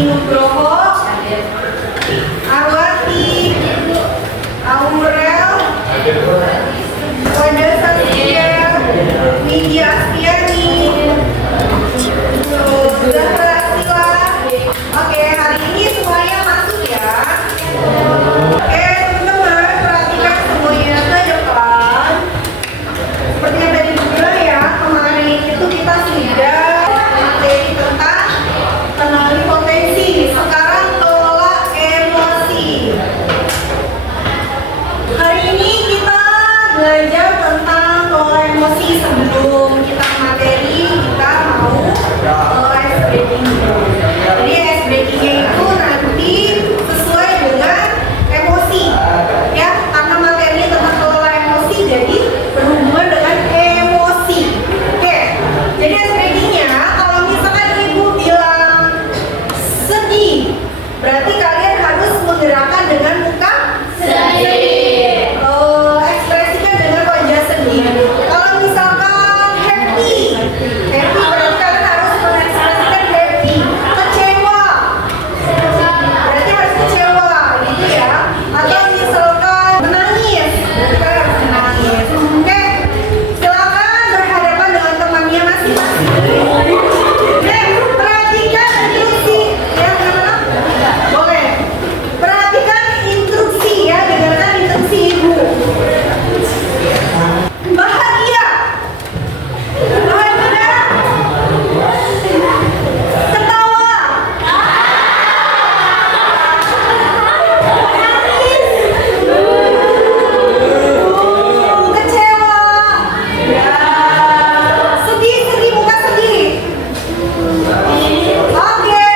Nugroho, Arwati, Aurel, Wanda Saskia, Widya Astiani, Zahra Sila. Oke, hari ini semuanya masuk ya. Oke, teman-teman, perhatikan semuanya ke depan. Seperti yang tadi dibilang ya, kemarin itu kita sudah materi tentang kenali potensi. Sekarang kelola emosi. Hari ini kita belajar tentang kelola emosi. Sebelum kita materi, kita mau ice breaking dulu. Jadi ice breakingnya itu nanti sesuai dengan emosi, ya. Karena materi tentang kelola emosi, jadi berhubungan dengan emosi. Oke. Jadi ice breakingnya, kalau misalkan ibu bilang sedih, berarti kalian harus menggerakkan dengan muka sedih. Ekspresikan dengan wajah sedih. Kalau misalkan happy berarti kalian harus mengekspresikan happy. Kecewa berarti harus kecewa, gitu ya. Atau misalkan menangis, berarti kalian harus menangis. Oke, silakan berhadapan dengan temannya masing-masing. Perhatikan instruksi ya, boleh. Perhatikan instruksi ya, dengarkan instruksi ibu. Bahagia, ketawa, kecewa, sedih, muka sedih. Oke,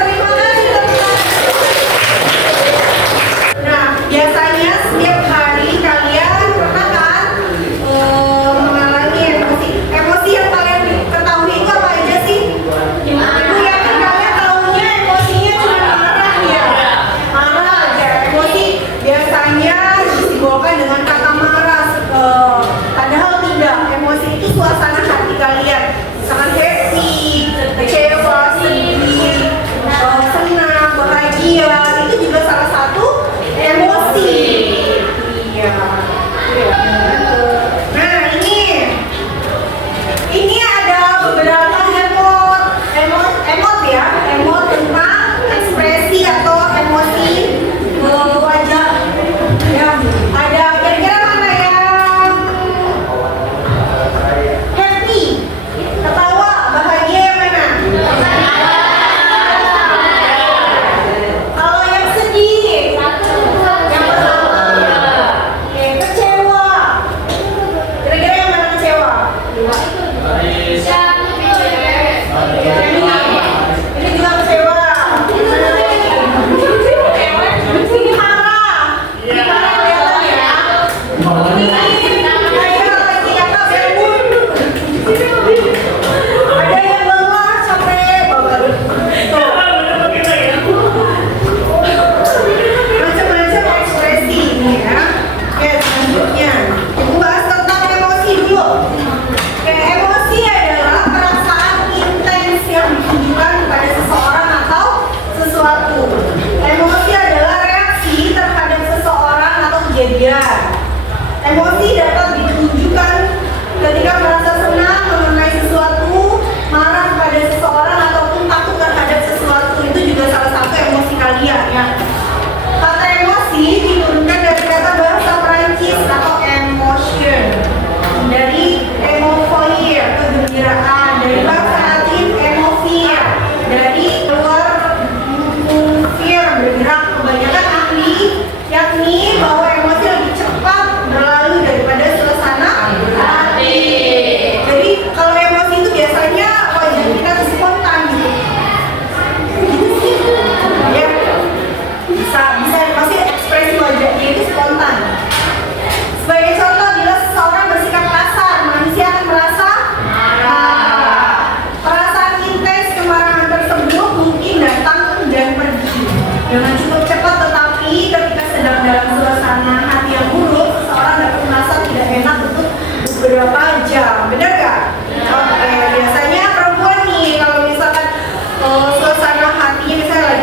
terima kasih teman-teman. Nah, biasanya setiap hari kalian pernah kan mengalami emosi. Emosi yang kalian ketahui itu apa aja sih? Ibu yakin kalian tahunya emosinya cuma marah ya? Marah aja. Emosi biasanya disimbolkan dengan kata marah. Padahal tidak. Emosi itu suasana hati kalian. Misalkan happy, kecewa, sedih, senang, bahagia, itu juga salah satu emosi. Iya. Nah, ini ada beberapa emot ya, emot tentang ekspresi atau emosi wajah. Ya, ada kira-kira mana yang happy, ketawa, bahagia, yang mana? Kalau yang sedih, yang pertama. Oke, kecewa. Kira-kira yang mana kecewa? Ini juga kecewa. Ini marah. Ini marah kelihatan ya. Ada yang lelah sampai bawah. Macam-macam ekspresi ini ya. Oke, selanjutnya ibu bahas tentang emosi dulu. Oke, emosi adalah perasaan intens yang ditunjukkan kepada seseorang atau sesuatu. Emosi adalah reaksi terhadap seseorang atau kejadian. Emosi dapat ditunjukkan ketika merasa senang mengenai sesuatu, marah pada seseorang, ataupun takut terhadap sesuatu. Itu juga salah satu emosi kalian ya. Kata emosi diturunkan dari kata bahasa Prancis atau emotion, dari emofoir, kegembiraan, dari bahasa Latin emovir, dari luar movir, bergerak. Kebanyakan ahli yakni bahwa emosi lebih cepat berlalu daripada suasana hati. Jadi kalau emosi itu biasanya wajah kita tuh spontan gitu. Ya, bisa pasti ekspresi wajahnya itu spontan. Sebagai contoh, bila seseorang bersikap kasar, manusia akan merasa marah. Perasaan intens kemarahan tersebut mungkin datang dan pergi dengan cukup cepat, tetapi ketika sedang dalam suasana hati yang buruk, seseorang dapat merasa tidak enak untuk beberapa jam. Benar gak? Oke, biasanya perempuan nih kalau misalkan suasana hatinya misalnya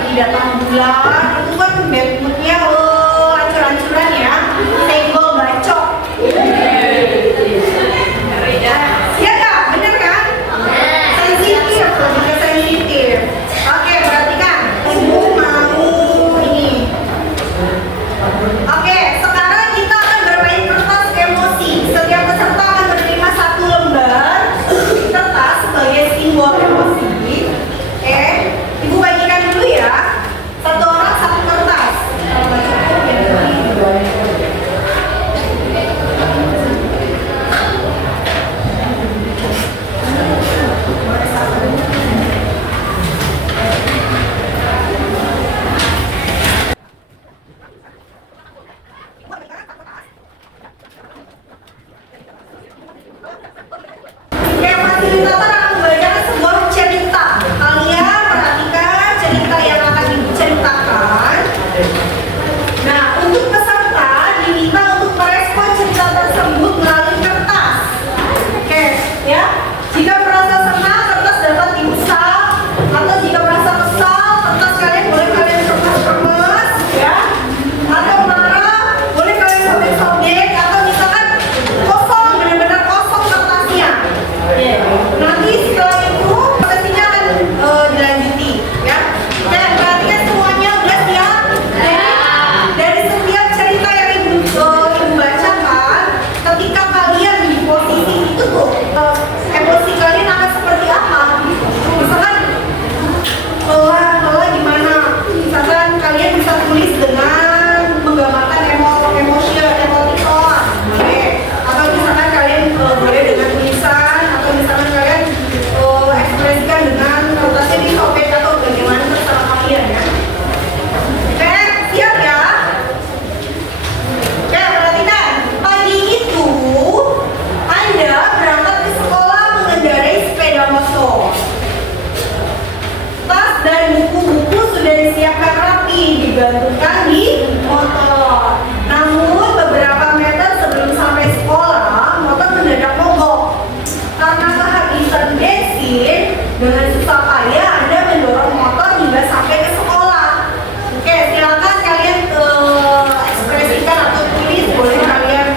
digantungkan di motor. Namun beberapa meter sebelum sampai sekolah, motor mendadak mogok. Karena kehabisan bensin, dengan susah payah Anda mendorong motor hingga sampai ke sekolah. Oke, silakan kalian ekspresikan atau tulis, boleh kalian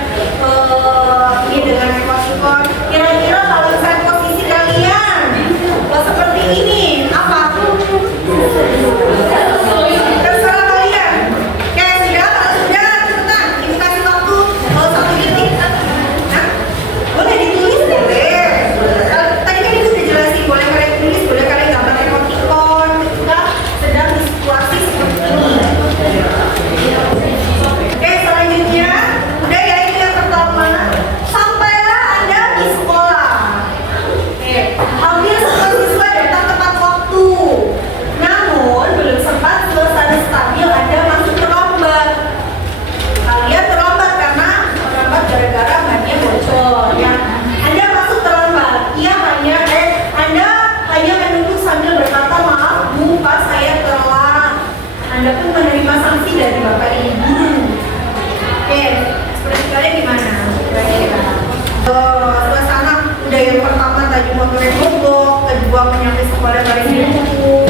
ini dengan emoticon. Kira-kira kalau misalnya posisi kalian seperti ini, apa? Terserah kalian. Oke, sudah? Kalau sudah, cepetan. Ibu kasih waktu 1 detik. Nah, boleh ditulis, boleh. Tadi kan ibu udah jelasin, boleh kalian tulis, boleh kalian gambar emoticon ketika sedang di situasi seperti ini. Oke, selanjutnya, udah ya, itu yang pertama. Sampailah Anda di sekolah. Oke, hampir semua siswa datang tepat waktu. Namun, belum sempat suasana stabil, Anda masuk terlambat. Kalian terlambat karena terlambat gara-gara bannya bocor. Ya, Anda masuk terlambat. Anda hanya menunduk sambil berkata, maaf Bu, Pak, saya telat. Anda pun menerima sanksi dari Bapak Ibu. Oke, seperti kalian gimana? Suasana udah yang pertama tadi motornya mogok, kedua menyampai sekolah dari ibu.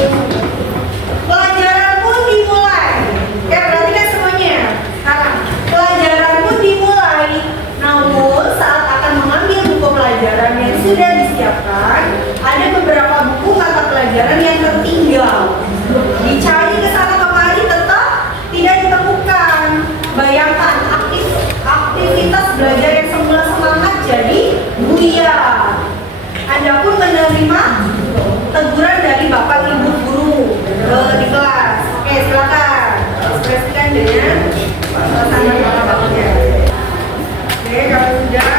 Pelajaran pun dimulai. Ya, berarti kan semuanya. Sekarang pelajaran pun dimulai. Namun saat akan mengambil buku pelajaran yang sudah disiapkan, ada beberapa buku mata pelajaran yang tertinggal. Dicari ke sana kemari tetap tidak ditemukan. Bayangkan aktivitas belajar yang semula semangat jadi buyar. Anda pun menerima teguran dari Bapak Ibu guru di kelas. Oke, silakan ekspresikan dengan suasana bapaknya. Oke, kalau sudah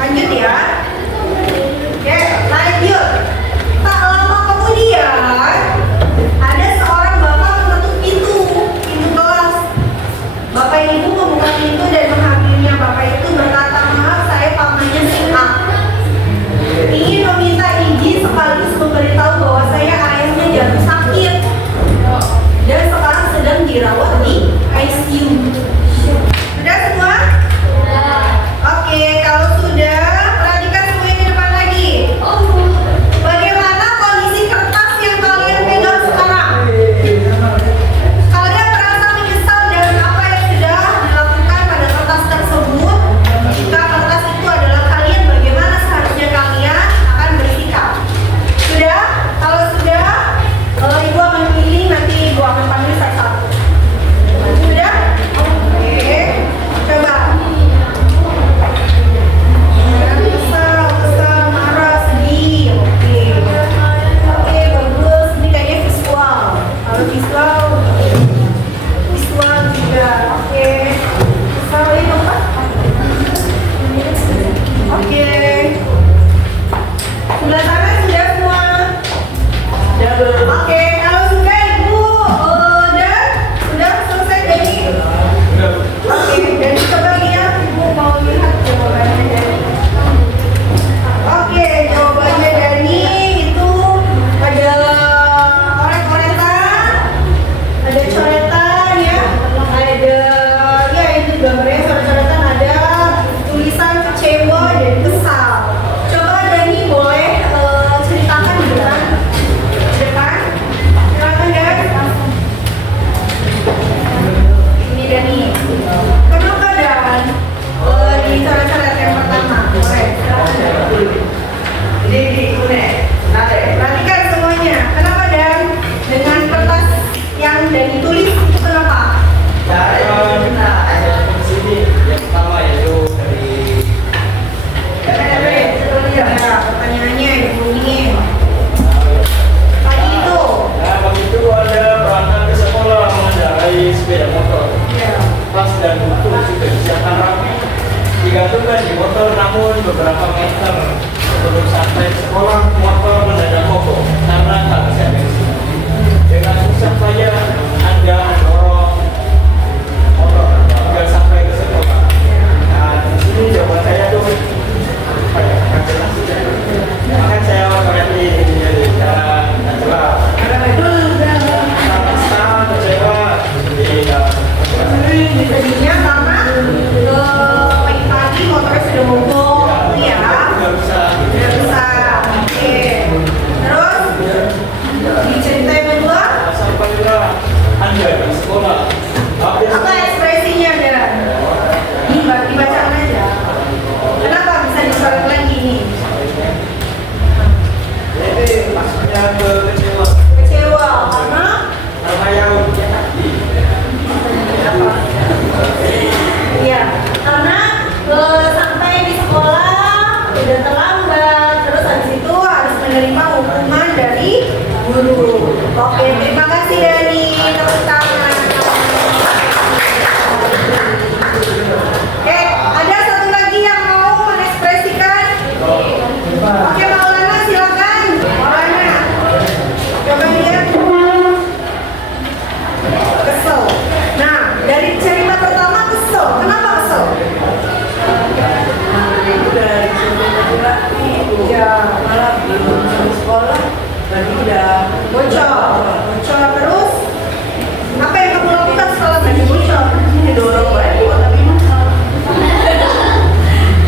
lanjut ya. Oke, lanjut. Tak lama kemudian ada seorang bapak mengetuk pintu kelas. Bapak Ibu membuka pintu dan menghampirinya. Bapak itu berkata, maaf, saya pamannya si A. Ingin meminta izin sekaligus memberitahu bahwa saya ayahnya jatuh sakit dan sekarang sedang dirawat di ICU. Sudah semua? Oke, kalau sudah, perhatikan semuanya di depan lagi. Bagaimana kondisi kertas yang kalian pegang sekarang? Kalian merasa menyesal dengan apa yang sudah dilakukan pada kertas tersebut? Jika kertas itu adalah kalian, bagaimana seharusnya kalian akan bersikap? Sudah? Kalau sudah, Ibu akan pilih, nanti Ibu akan panggil satu-satu. Sudah? Oke, coba. Kesal, marah, sedih. Oke, bagus. Ini kayaknya visual. Kalau visual juga. Oke. Kesal itu apa? Oke. Sebelah sana sudah semua. Oke, kalau sudah Ibu sudah selesai jadi. Oke, dan coba lihat Ibu mau lihat jawabannya dari. Oke, jawabannya Dani itu ada coret-coretan, ada coretan ya, ada itu gambarnya coret-coretan, ada tulisan kecewa dan kesal. Coba Dani boleh ceritakan di depan. dari guru. Oke, terima kasih Dani. Tepuk tangan. Oke, ada satu lagi yang mau mengekspresikan? Oke, Maulana silakan. Maulana, coba lihat. Kesel. Nah, dari cerita pertama kesel. Kenapa kesel? Ya, malah belum sekolah tadi udah bocor terus. Apa yang kamu lakukan setelah tadi bocor? dorong lagi tapi mahal.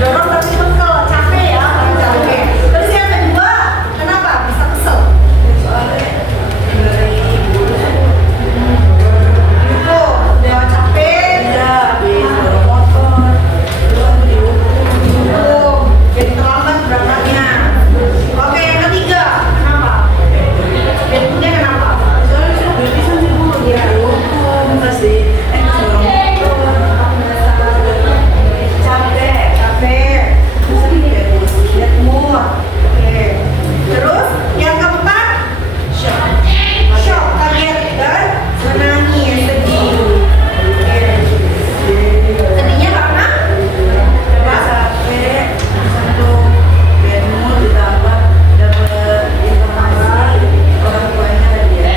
Dorong tapi kesel, capek ya, capek. Terus yang kedua, kenapa bisa kesel? Soalnya dari guru Itu udah capek, udah habis dorong motor terus aku dihukum. jadi terlambat berangkatnya. Oke, yang ketiga, kenapa? Jadinya kenapa? Soalnya sudah berpisah sih bu, dia dihukum masih dorong motor Capek. Terus lihat mood. Oke. Terus yang keempat, shock, kaget dan menangis, sedih. Oke. Sedihnya karena capek satu bemo ditambah dapat informasi orang tuanya dia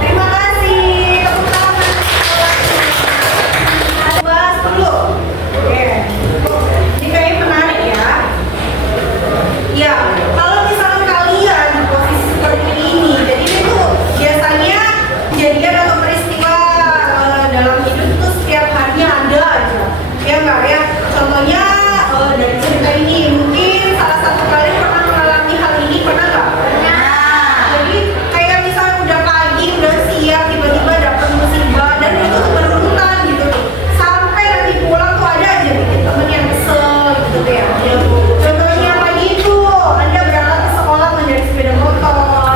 terima kasih. Tepuk tangan. Bahas dulu. Oke. Ini kayaknya menarik ya. Ya, kalau misalnya kalian di posisi seperti ini, jadi itu biasanya kejadian atau peristiwa dalam hidup itu setiap harinya ada aja. Ya nggak ya? Contohnya dari cerita ini, mungkin salah satu kalian pernah mengalami hal ini, pernah nggak? Jadi kayak misalnya udah pagi, udah siang, tiba-tiba dapet musibah dan itu tuh berurutan gitu. Sampai nanti pulang tuh ada aja bikin temen yang kesel gitu ya. Contohnya pagi itu, Anda berangkat ke sekolah menjadi sepeda motor.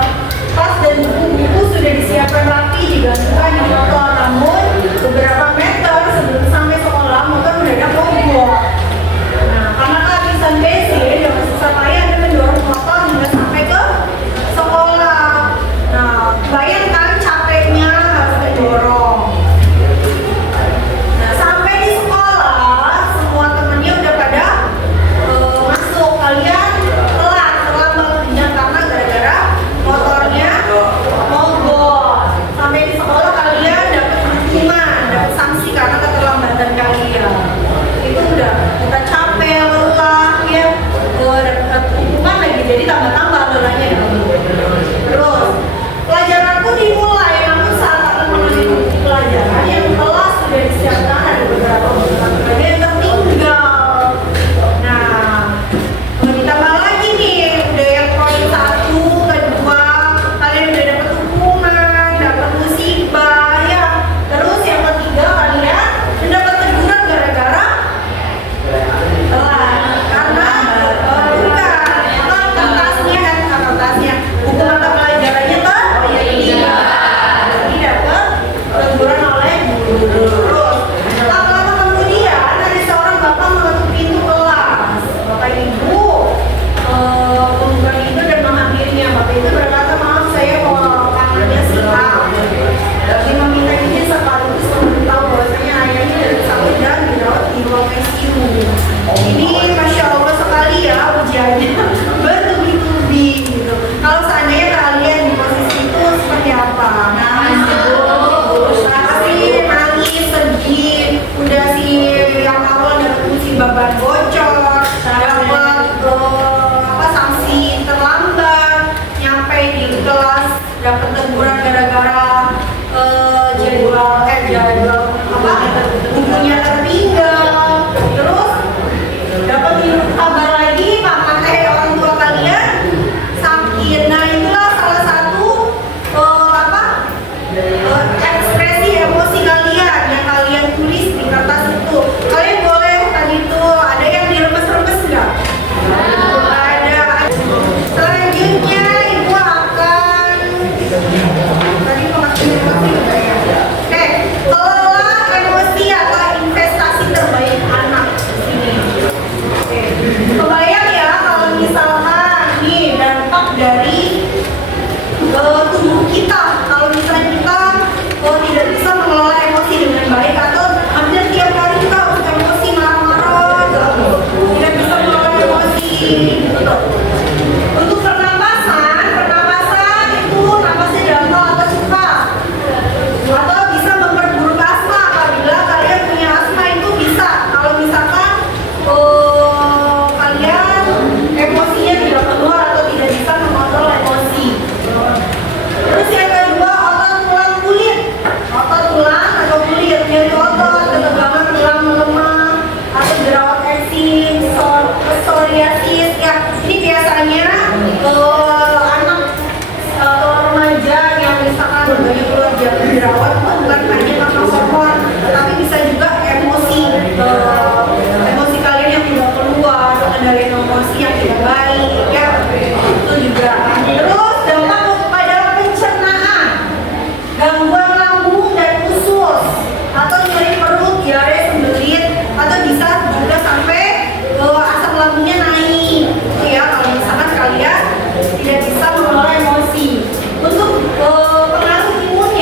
Tas dan buku-buku sudah disiapkan rapi, digantungkan di motor. Namun beberapa meter sebelum sampai sekolah, motor mendadak mogok. Nah, karena kehabisan bensin dengan susah payah Anda mendorong motor hingga sampai ke sekolah. Nah, bayangkan capeknya harus didorong. Nah, sampai di sekolah, semua temennya udah pada masuk. Kalian terlambat kenyang karena gara-gara motornya mogok. Sampai di sekolah kalian dapat hukuman, dapat sanksi karena keterlambatan kalian. Itu udah capek, lelah, ya, dapat hukuman lagi, jadi tambah-tambah lelahnya ya. Terus pelajaranku dimulai, namun saat aku mengikuti pelajaran yang kelas sudah disiapkan ada beberapa pelajaran yang tertinggal. Nah, ditambah lagi nih, udah yang poin 1, kedua, kalian udah dapat hukuman, dapat musibah, ya. Terus yang ketiga kalian mendapat teguran gara-gara telat. Karena bukan tasnya buku mata pelajarannya jadi dapat teguran oleh guru. Terus lama-lama kemudian ada seorang bapak mengetuk pintu kelas. Bapak ibu membuka pintu dan menghampirinya. Bapak itu berkata, maaf saya mau tangannya si A. Tapi meminta izin sekaligus memberitahu bahwasanya ayahnya dari sakit dan dirawat di ruang ICU. Ini masya Allah sekali ya ujiannya bertubi-tubi gitu. Kalau seandainya kalian di posisi itu seperti apa? Pasti nangis, sedih, udah sih yang awal dapat musibah ban bocor, dapat sanksi terlambat, nyampe di kelas dapat teguran gara-gara jadwal bukunya tertinggal. Terus dapat kabar lagi orang tua kalian sakit. Nah, itulah salah satu ekspresi emosi kalian yang kalian tulis di kertas itu. Kalian boleh tadi itu ada yang diremes-remes nggak? Ada. Selanjutnya ibu akan tadi pemakai enggak ya? Oke, kelola emosi atau investasi terbaik anak di sini. Oke. Kebayang ya kalau misalkan nih dampak dari berbagai keluarga dirawat bukan hanya karena hormon, tapi bisa juga emosi. Emosi kalian yang tidak keluar, mengendalikan emosi yang tidak baik, ya itu juga. Terus dampak pada pencernaan, gangguan lambung dan usus, atau nyeri perut, diare, sembelit, atau bisa juga sampai asam lambungnya naik. Itu ya kalau misalkan kalian tidak bisa mengelola emosi. Untuk pengaruh imun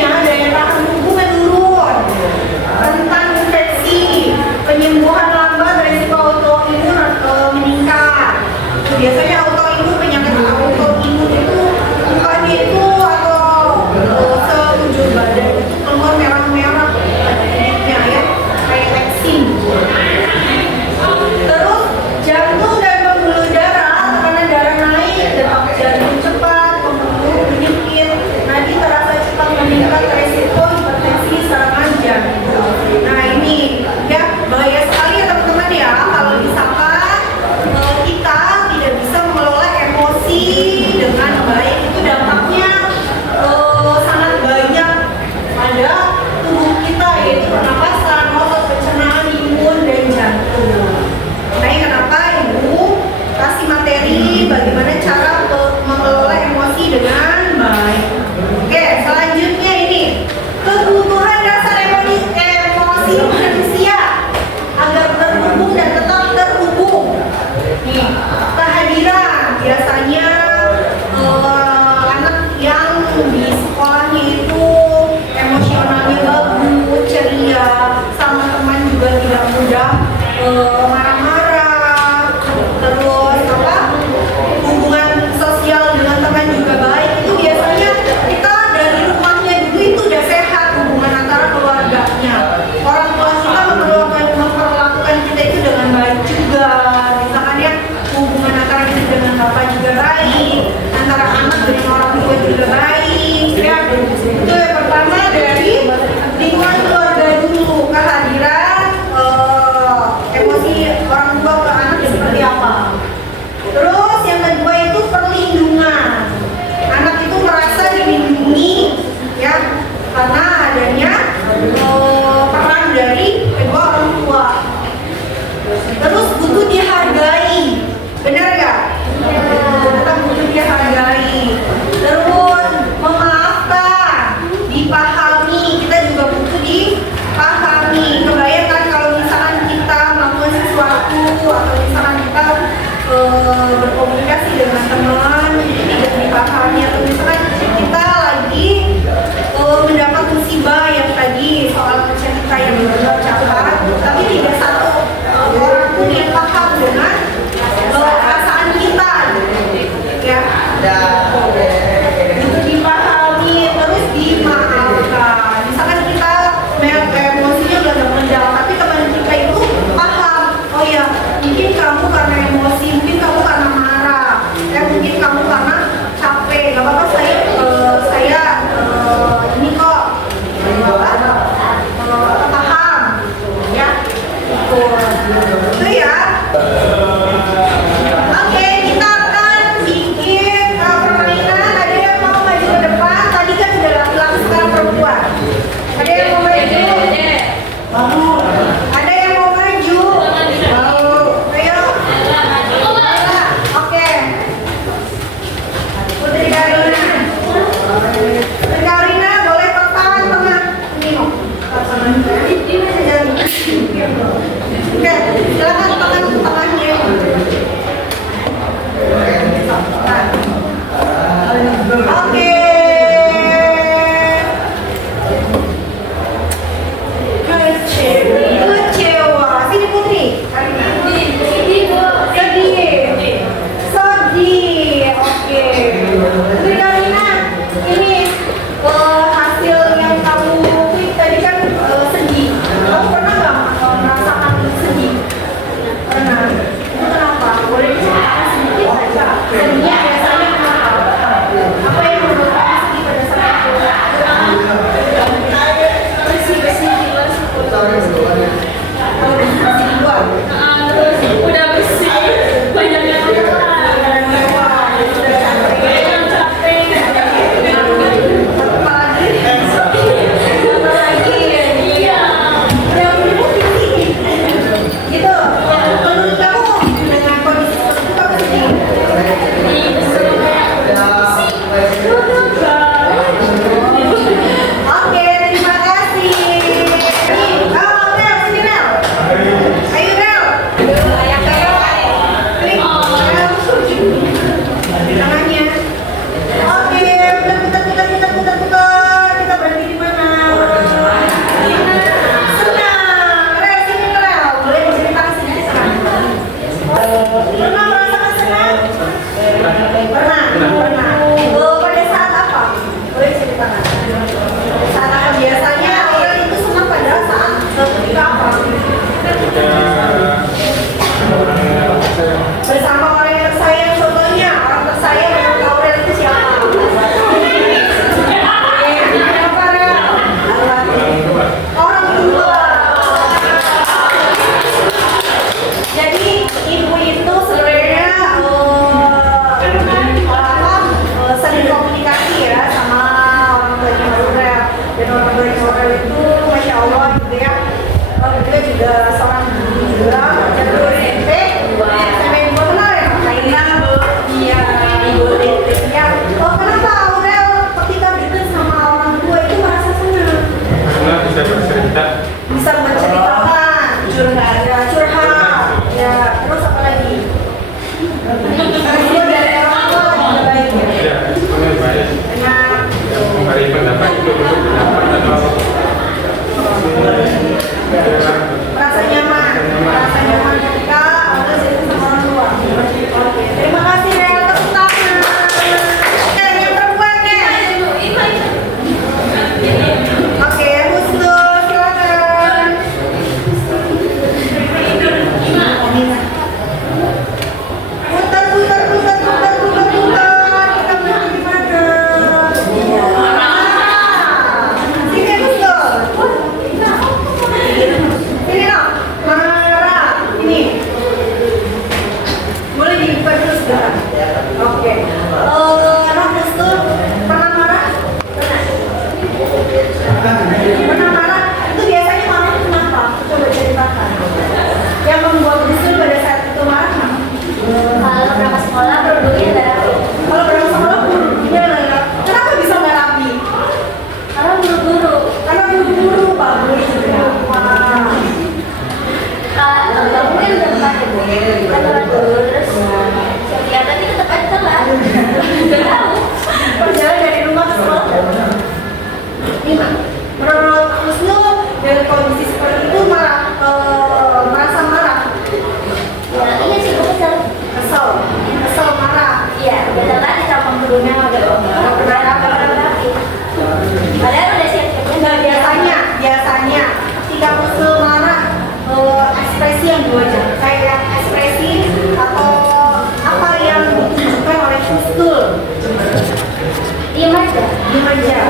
Diem aja.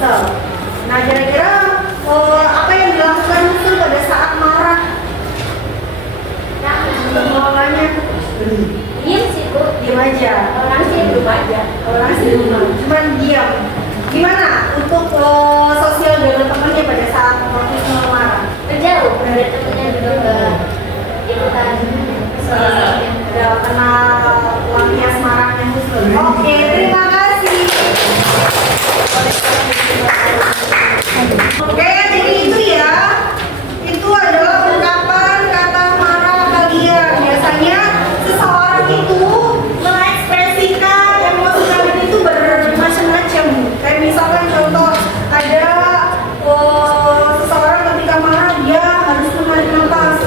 So, nah kira-kira apa yang dilakukan musuh pada saat marah? Mengelolanya Diem sih Bu. diem aja. Orang sih belum aja. Orang sih cuman diam. Gimana untuk sosial dengan temannya pada saat waktu marah? Menjauh dari temennya juga nggak ikutan. Udah kena lampias marahnya musuh. Oke, terima kasih. Oke, jadi itu ya. Itu adalah ungkapan kata marah kalian. Biasanya seseorang itu mengekspresikan emosi kalian itu bermacam-macam. Kayak misalkan contoh ada seseorang ketika marah dia harus menarik nafas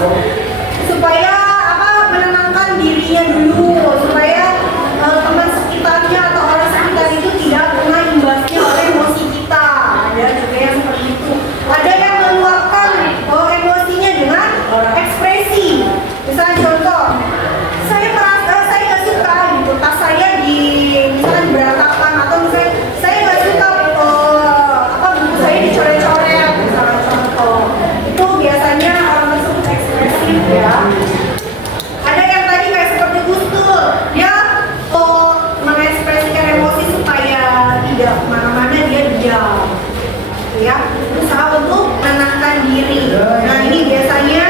supaya apa menenangkan dirinya dulu supaya teman sekitarnya atau orang sekitar itu tidak kena imbasnya oleh emosi kita. Ada juga yang seperti itu. Ada yang meluapkan emosinya dengan ekspresi. Misalnya contoh, saya merasa saya nggak suka gitu tas saya di misalnya berantakan atau misalnya saya nggak suka apa buku saya dicoret-coret misalnya contoh. Itu biasanya orang tersebut ekspresif ya. Ada yang tadi kayak seperti Gustul, dia mengekspresikan emosi supaya tidak kemana-mana dia diam, ya, berusaha untuk menenangkan diri. Nah ini biasanya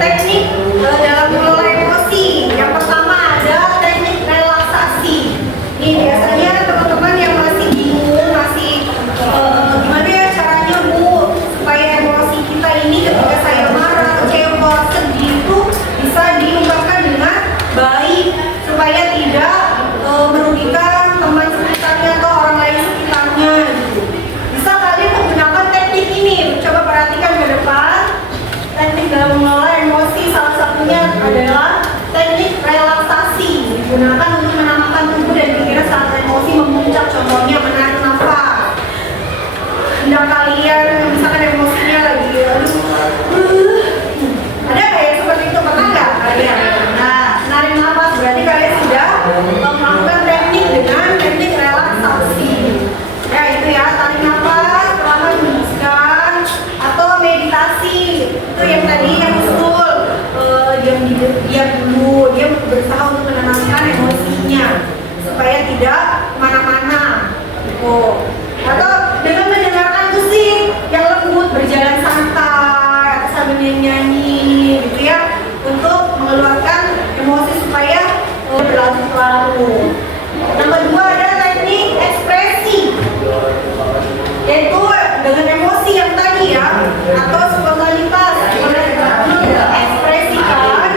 teknik dalam mengelola emosi. Yang pertama ada teknik relaksasi. Ini biasanya teman-teman yang masih bingung, masih gimana ya caranya Bu supaya emosi kita ini ketika saya marah, kecewa, sedih itu bisa diungkapkan dengan baik supaya tidak merugikan teman sekitarnya atau orang lain sekitarnya gitu. Bisa kalian menggunakan teknik ini. Coba perhatikan ke depan. Teknik dalam mengelola emosi salah satunya adalah teknik relaksasi. Digunakan untuk menenangkan tubuh dan pikiran saat emosi memuncak. Contohnya menarik nafas. Tidak kalian misalkan emosinya lagi ada kayak seperti itu, pernah nggak kalian? Nah, menarik nafas berarti kalian sudah melakukan teknik dengan teknik relaksasi. Ya itu ya, tarik nafas, perlahan hembuskan, atau meditasi. Itu yang tadi yang usul diam dulu, dia berusaha untuk menenangkan emosinya supaya tidak kemana-mana. Gitu. Atau dengan mendengarkan musik yang lembut, berjalan santai atau sambil nyanyi gitu ya, untuk mengeluarkan emosi supaya berlalu-lalu. Yang kedua ada teknik ekspresi, yaitu dengan emosi yang tadi ya, atau spontanitas, mengekspresikan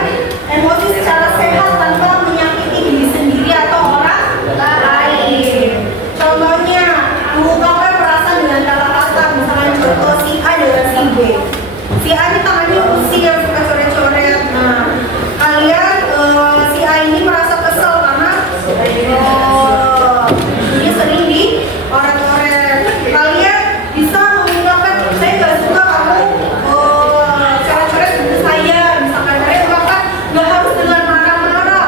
emosi secara sehat tanpa menyakiti diri sendiri atau orang lain. Contohnya mengungkapkan perasaan dengan kata-kata, misalnya contoh si A dengan si B. Si A ini tangannya pusing yang suka coret-coret. Nah, kalian si A ini merasa kesel karena dia sering di oret-oret. Kalian bisa mengungkapkan, saya nggak suka kamu coret-coret buku saya. Misalkan kalian ungkapkan nggak harus dengan marah-marah,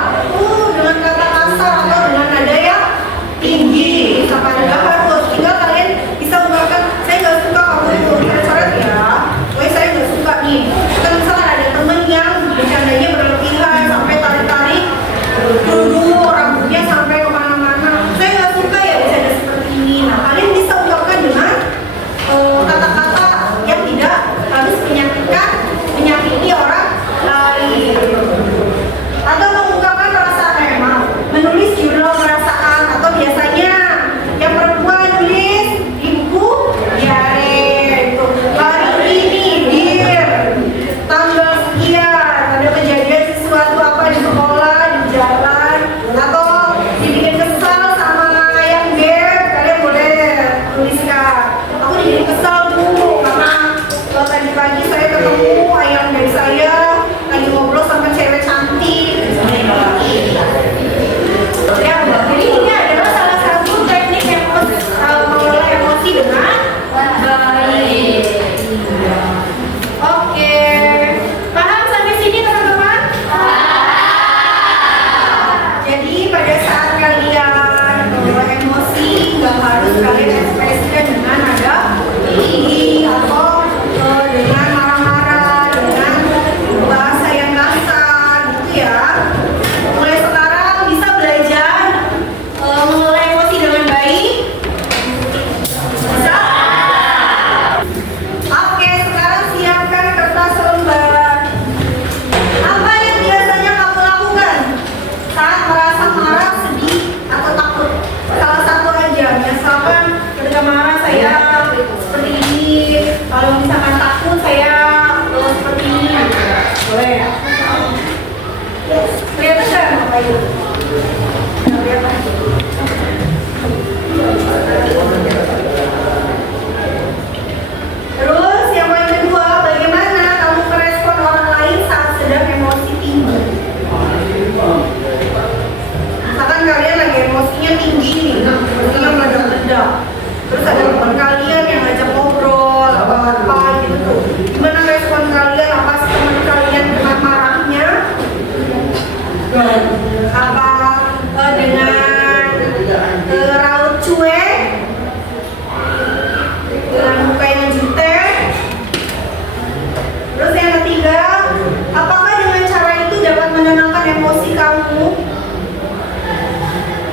dengan kata kasar atau dengan nada yang tinggi. Misalkan nggak harus, tinggal kalian bisa ungkapkan saya nggak suka kamu coret-coret ya. Saya nggak suka nih. harus kalian ekspresikan dengan nada tinggi atau dengan marah-marah, dengan bahasa yang kasar gitu ya. Mulai sekarang bisa belajar mengelola emosi dengan baik. Bisa? Oke, sekarang siapkan kertas lembar. Apa yang biasanya kamu lakukan saat merasa marah, sedih, atau takut? Salah satu aja. Misalkan ketika marah saya seperti ini, kalau misalkan takut saya seperti ini. Boleh ya? Kelihatan nggak apa itu? Kelihatan. Terus yang paling kedua, bagaimana kamu merespon orang lain saat sedang emosi tinggi? Misalkan kalian lagi emosinya tinggi nih, emosinya meledak-ledak. Terus ada teman kalian yang ngajak ngobrol atau apa gitu. Gimana respon kalian? Apa teman kalian dengan marahnya? Apa dengan raut cuek? Dengan muka yang jutek? Terus yang ketiga, apakah dengan cara itu dapat menenangkan emosi kamu?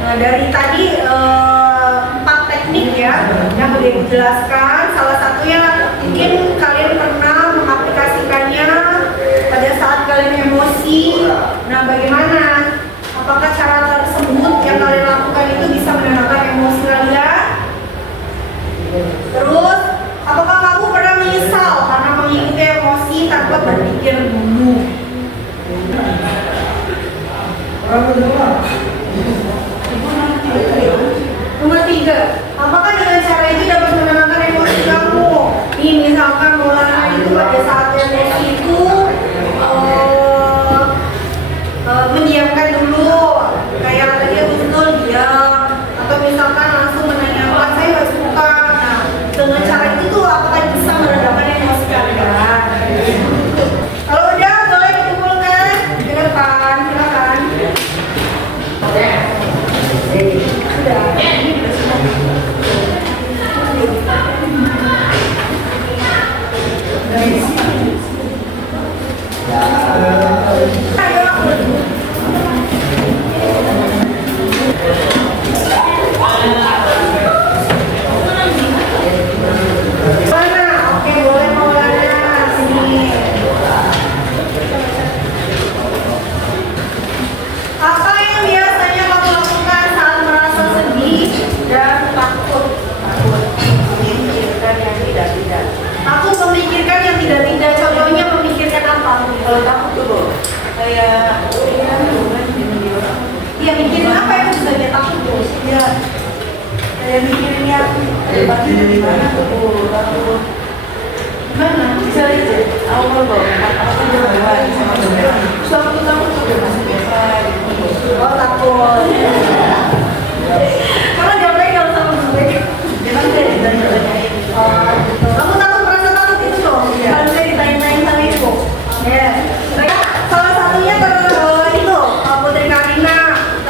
Nah, dari tadi 4 teknik ya yang udah dijelaskan. Salah satunya mungkin kalian pernah mengaplikasikannya pada saat kalian emosi. Nah, bagaimana? Apakah cara tersebut yang kalian lakukan itu bisa menenangkan emosi kalian? Terus, apakah kamu pernah menyesal karena mengikuti emosi tanpa berpikir dulu? Nomor 3, apakah dengan cara itu dapat menenangkan emosi kamu? Nih, misalkan mulai itu pada saat emosi itu mendiamkan dulu, kayak tadi Gusnul diam, atau misalkan langsung menanyakan saya nggak suka. Nah, dengan cara itu tuh apakah bisa meredakan emosi kalian? Kalau udah boleh dikumpulkan di depan, silakan. Sudah. Oke, boleh Maulana sini. Apa yang biasanya kamu lakukan saat merasa sedih dan takut? Memikirkan yang tidak-tidak. Takut memikirkan yang tidak-tidak. Contohnya memikirkan apa? Kalau takut dulu, kayak iya mikirin apa yang bisa dia takut tuh? Ya, kayak mikirin yang debatnya di mana tuh? Takut gimana? Bisa aja. Awal loh, apa jawaban sama jawaban. Suatu takut tuh udah masih biasa gitu. Oh takut. Karena jawabannya kalau sama gue, dia kan kayak ditanya-tanyain. Oh gitu. Kamu takut merasa takut itu loh? Kalau saya ditanya-tanyain sama ibu. Ya. Salah satunya itu Putri Karina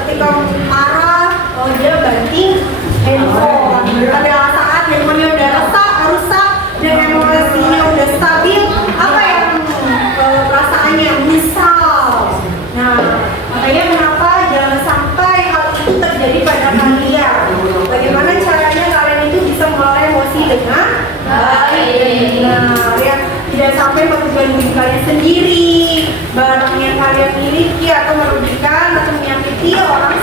ketika marah, dia banting handphone. Pada saat handphonenya udah rusak dan emosinya udah stabil, apa yang perasaannya misal. Nah, makanya kenapa jangan sampai hal itu terjadi pada kalian. Bagaimana caranya kalian itu bisa mengelola emosi dengan baik. Nah, ya tidak sampai merugikan diri kalian sendiri, barang yang kalian miliki atau merugikan atau menyakiti orang